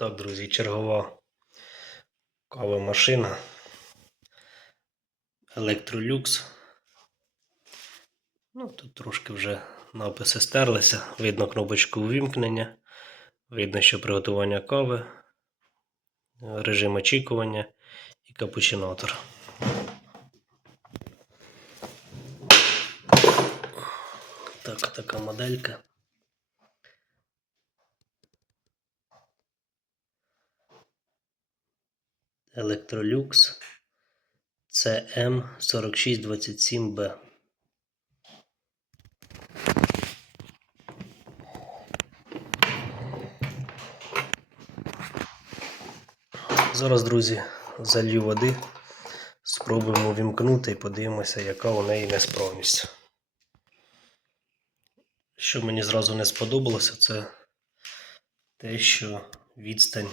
Так, друзі, чергова кавомашина. Electrolux. Ну, тут трошки вже написи стерлися. Видно кнопочку увімкнення. Видно, що приготування кави, режим очікування і капучинатор. Так, така моделька. Electrolux CM4627B. Зараз, друзі, залью води, спробуємо вімкнути і подивимося, яка у неї несправність. Що мені зразу не сподобалося, це те, що відстань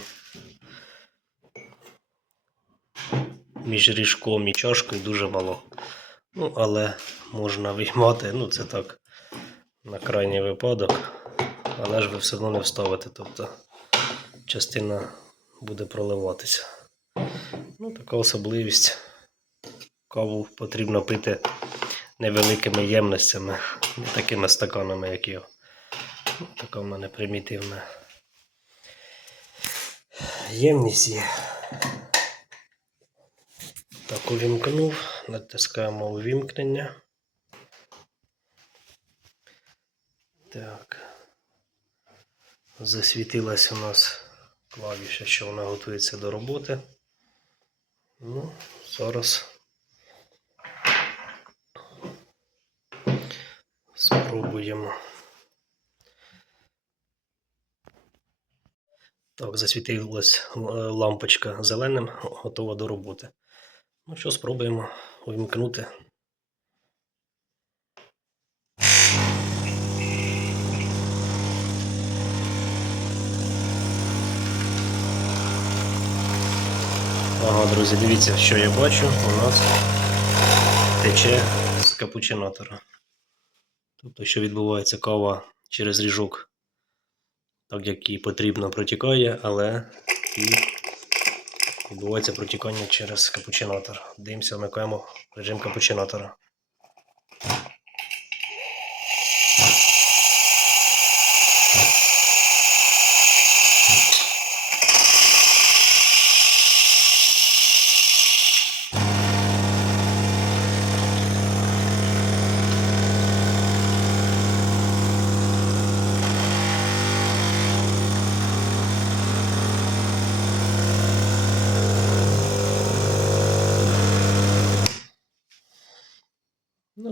між ріжком і чашкою дуже мало. Ну, але можна виймати, ну це так, на крайній випадок, але ж ви все одно не вставите, тобто частина буде проливатися. Ну, така особливість. Каву потрібно пити невеликими ємностями, не такими стаканами, як я. Ну, така в мене примітивна ємність є. Так, увімкнув, натискаємо увімкнення. Так. Засвітилась у нас клавіша, що вона готується до роботи. Ну, зараз спробуємо. Так, засвітилась е, лампочка зеленим, готова до роботи. Ну що, спробуємо увімкнути. Ага, друзі, дивіться, що я бачу. У нас тече з капучинатора. Тобто, що відбувається кава через ріжок, так як і потрібно протікає, але і відбувається протікання через капучинатор. Дивимося, вмикаємо режим капучинатора.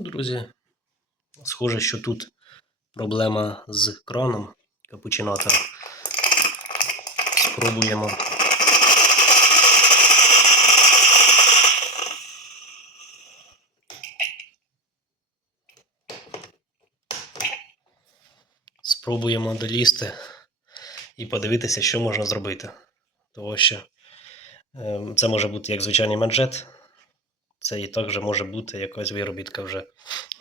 Друзі, схоже, що тут проблема з краном капучинатора. Спробуємо. Спробуємо долізти і подивитися, що можна зробити. Тому що е, це може бути як звичайний манжет, це і також може бути якась виробітка вже.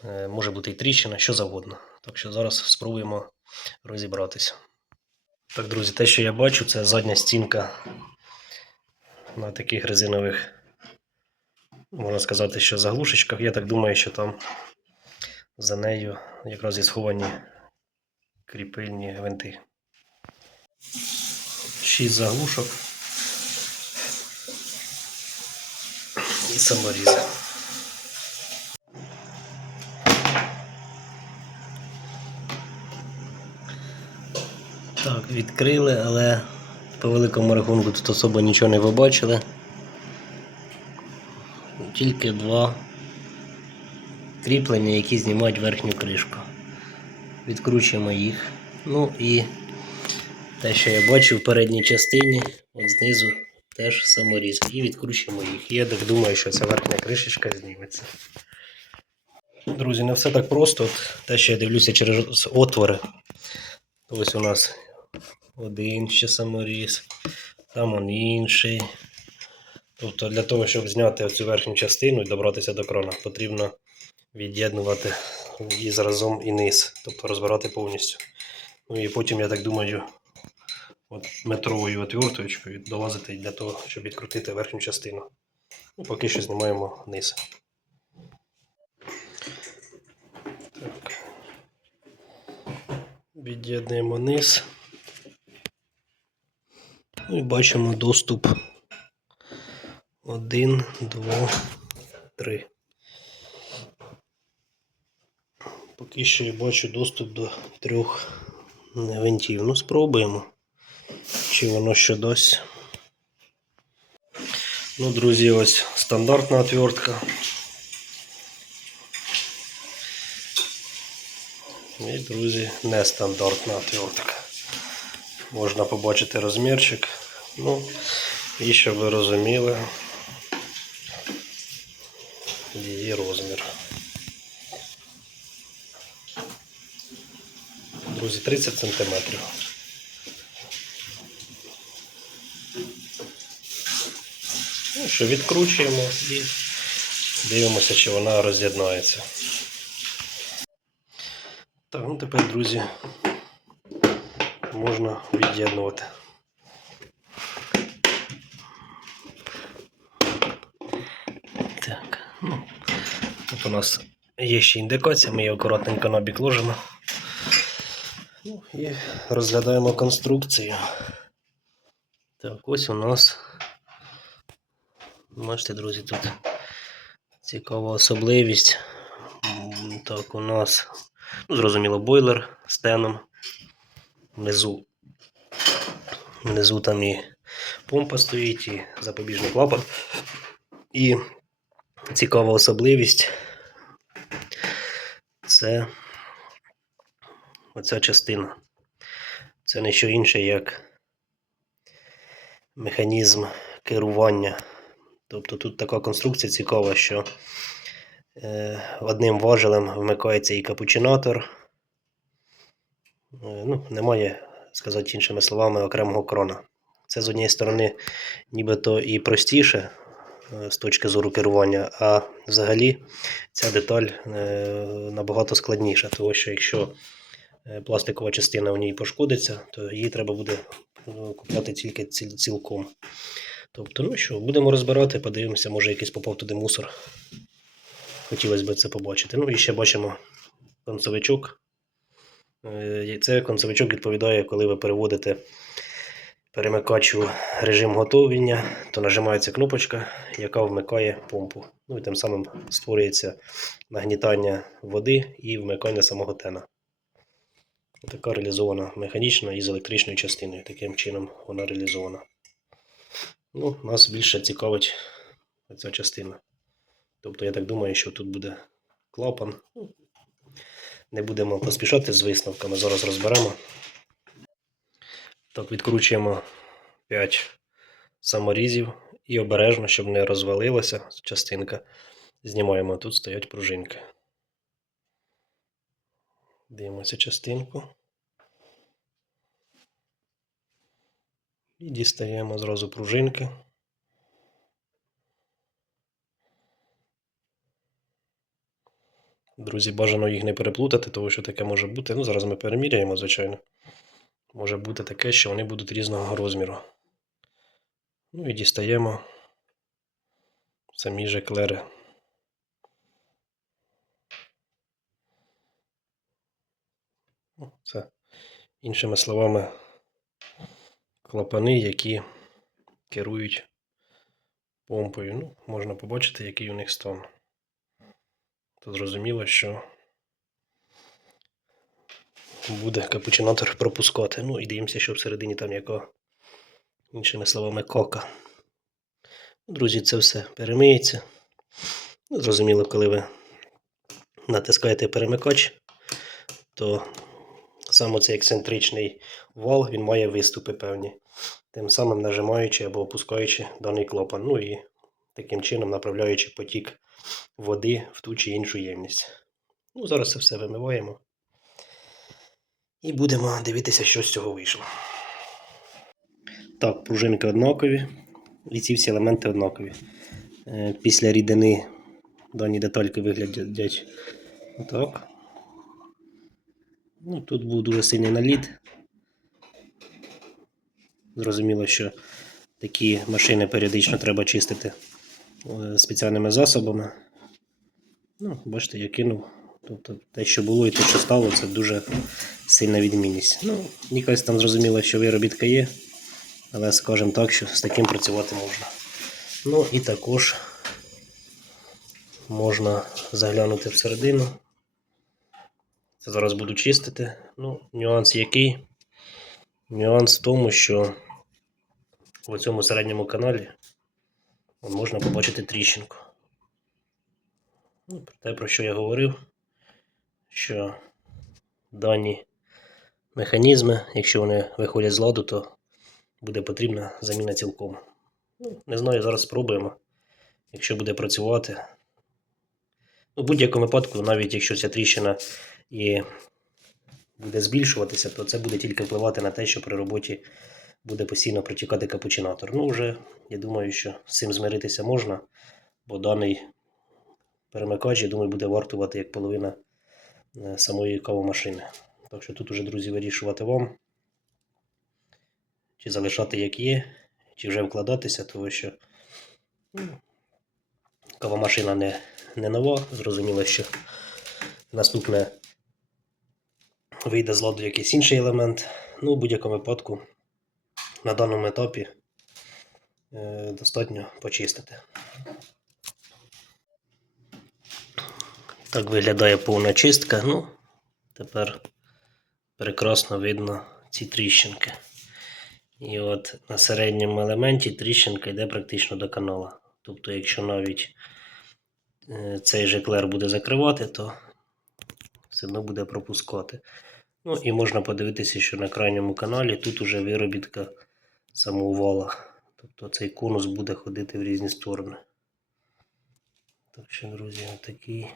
Е, Може бути і тріщина, що завгодно. Так що зараз спробуємо розібратися. Так, друзі, те, що я бачу, це задня стінка на таких резинових, можна сказати, що заглушечках. Я так думаю, що там за нею якраз і сховані кріпильні гвинти. Шість заглушок. І саморізи. Так, відкрили, але по великому рахунку тут особо нічого не побачили. Тільки два кріплення, які знімають верхню кришку. Відкручуємо їх. Ну і те, що я бачу в передній частині, от знизу теж саморіз. І відкручуємо їх. Я так думаю, що ця верхня кришечка зніметься. Друзі, не все так просто. От те, що я дивлюся через отвори. Ось у нас один ще саморіз, там он інший. Тобто для того, щоб зняти цю верхню частину і добратися до крона, потрібно від'єднувати і зразом і низ, тобто розбирати повністю. Ну і потім, я так думаю, от метровою отверточкою долазити для того, щоб відкрутити верхню частину. Ну, поки що знімаємо низ. Так. Від'єднуємо низ. Ну і бачимо доступ 1, 2, 3. Поки що я бачу доступ до трьох гвинтів. Ну, спробуємо, чи воно що дасть. Ну, друзі, ось стандартна отвертка. І, друзі, нестандартна отвертка. Можна побачити розмірчик. Ну, і щоб ви розуміли її розмір. Друзі, 30 сантиметрів. Що, відкручуємо і дивимося, чи вона роз'єднається. Так, ну тепер, друзі, можна від'єднувати. Так, ну, тут у нас є ще індикація, ми її акуратненько на бік ложимо. Ну, і розглядаємо конструкцію. Так, ось у нас. Бачите, друзі, тут цікава особливість. Так, у нас, ну, зрозуміло, бойлер з теном. Внизу. Внизу там і помпа стоїть, і запобіжний клапан. І цікава особливість це оця частина. Це не що інше, як механізм керування. Тобто тут така конструкція цікава, що е, одним важелем вмикається і капучинатор. Е, ну, немає, сказати іншими словами, окремого крона. Це з однієї сторони, нібито і простіше е, з точки зору керування, а взагалі ця деталь е, набагато складніша, тому що якщо е, пластикова частина в ній пошкодиться, то її треба буде е, купляти тільки ціл- цілком. Тобто, ну що, будемо розбирати, подивимося, може якийсь попав туди мусор. Хотілося б це побачити. Ну і ще бачимо концовичок. Е, Це концовичок відповідає, коли ви переводите перемикач у режим готовлення, то нажимається кнопочка, яка вмикає помпу. Ну і тим самим створюється нагнітання води і вмикання самого тена. Така реалізована механічно і з електричною частиною. Таким чином вона реалізована. Ну, нас більше цікавить ця частина. Тобто, я так думаю, що тут буде клапан. Ну, Не будемо поспішати з висновками, зараз розберемо. Так, відкручуємо 5 саморізів і обережно, щоб не розвалилася частинка. Знімаємо, тут стоять пружинки. Дивимося частинку. І дістаємо зразу пружинки. Друзі, бажано їх не переплутати, тому що таке може бути. Ну, зараз ми переміряємо, звичайно. Може бути таке, що вони будуть різного розміру. Ну і дістаємо самі же клери. Ну, Це, іншими словами, клапани, які керують помпою. Ну, можна побачити, який у них стан. То зрозуміло, що буде капучинатор пропускати. Ну і дивимося, що всередині там яка, іншими словами, кока. Друзі, це все перемиється. Ну, Зрозуміло, коли ви натискаєте перемикач, то саме цей ексцентричний вал він має виступи певні. Тим самим нажимаючи або опускаючи даний клапан. Ну і таким чином направляючи потік води в ту чи іншу ємність. Ну, зараз це все вимиваємо. І будемо дивитися, що з цього вийшло. Так, пружинки однакові. І ці всі елементи однакові. Е, Після рідини дані детальки виглядять отак. Ну, тут був дуже сильний наліт. Зрозуміло, що такі машини періодично треба чистити е, спеціальними засобами. Ну, бачите, я кинув. Тобто те, що було і те, що стало, це дуже сильна відмінність. Ну, якась там зрозуміло, що виробітка є, але скажімо так, що з таким працювати можна. Ну і також можна заглянути всередину. Це зараз буду чистити. Ну, нюанс який? Нюанс в тому, що в цьому середньому каналі можна побачити тріщинку. Ну, про те, про що я говорив, що дані механізми, якщо вони виходять з ладу, то буде потрібна заміна цілком. Ну, не знаю, зараз спробуємо. Якщо буде працювати. Ну, в будь-якому випадку, навіть якщо ця тріщина і буде збільшуватися, то це буде тільки впливати на те, що при роботі буде постійно протікати капучинатор. Ну, вже я думаю, що з цим змиритися можна, бо даний перемикач, я думаю, буде вартувати як половина е, самої кавомашини. Так що тут уже, друзі, вирішувати вам, чи залишати як є, чи вже вкладатися, тому що ну, кавомашина не, не нова. Зрозуміло, що наступне вийде з ладу якийсь інший елемент. Ну, у будь-якому випадку на даному етапі е, достатньо почистити. Так виглядає повна чистка. Ну, тепер прекрасно видно ці тріщинки. І от на середньому елементі тріщинка йде практично до канала. Тобто, якщо навіть е, цей же клер буде закривати, то все одно буде пропускати. Ну і можна подивитися, що на крайньому каналі тут уже виробітка самого. Тобто цей конус буде ходити в різні сторони. Так що, друзі, такий.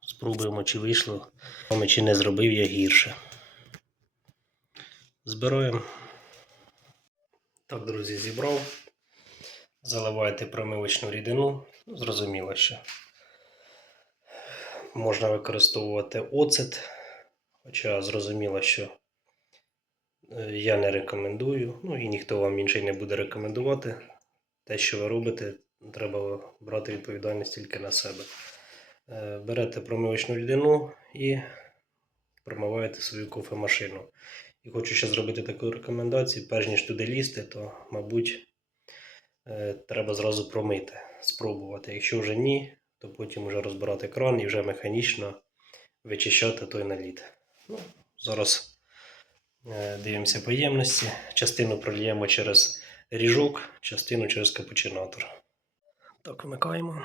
Спробуємо, чи вийшло, чи не зробив я гірше. Збираємо. Так, друзі, зібрав. Заливаєте промивочну рідину. Ну, Зрозуміло, що можна використовувати оцет, хоча зрозуміло, що я не рекомендую, ну і ніхто вам інший не буде рекомендувати. Те, що ви робите, треба брати відповідальність тільки на себе. Е, Берете промивочну рідину і промиваєте свою кофемашину. І хочу ще зробити таку рекомендацію, перш ніж туди лізти, то, мабуть, е, треба зразу промити, спробувати. Якщо вже ні, то потім вже розбирати кран і вже механічно вичищати той наліт. Ну, зараз е, дивимося по ємності. Частину прольємо через ріжок, частину через капучинатор. Так, вмикаємо.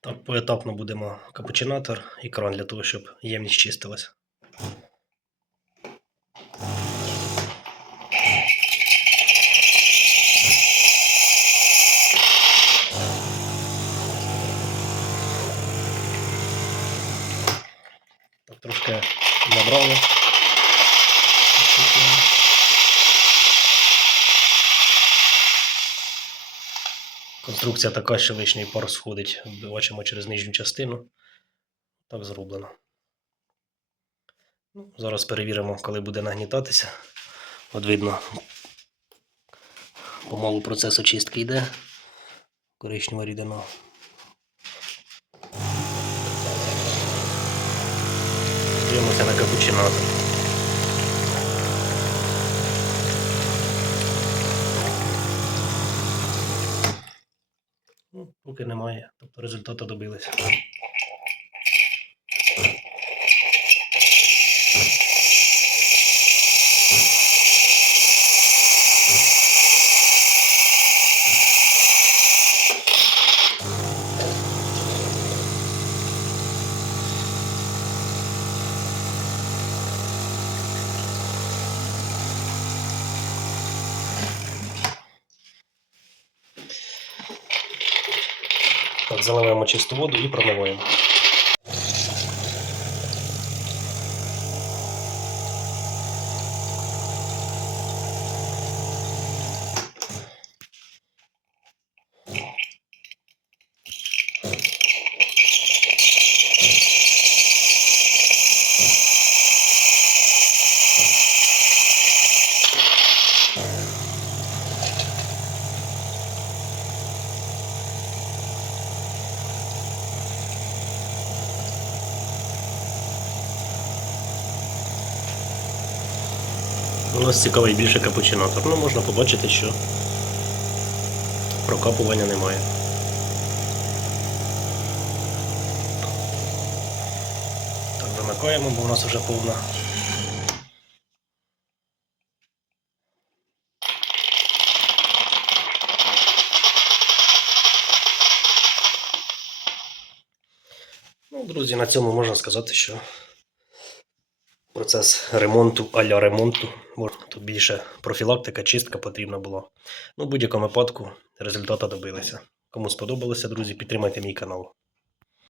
Так, поетапно будемо капучинатор і кран для того, щоб ємність чистилась. Трошки набрали. Конструкція така, що лишній пар сходить, бачимо через нижню частину. Так зроблено. Ну, зараз перевіримо, коли буде нагнітатися. От видно, помалу процес очистки йде. Коричнева рідина. Дивимося на капучинатор. Ну, поки немає, тобто результату добилися. Заливаємо чисту воду і промиваємо. Нас цікавий більше капучинатор. Ну, можна побачити, що прокапування немає. Так, вимикаємо, бо у нас вже повна. Ну, друзі, на цьому можна сказати, що процес ремонту а-ля ремонту. Може, Тут більше профілактика, чистка потрібна була. Ну, в будь-якому випадку результату добилися. Кому сподобалося, друзі, підтримайте мій канал.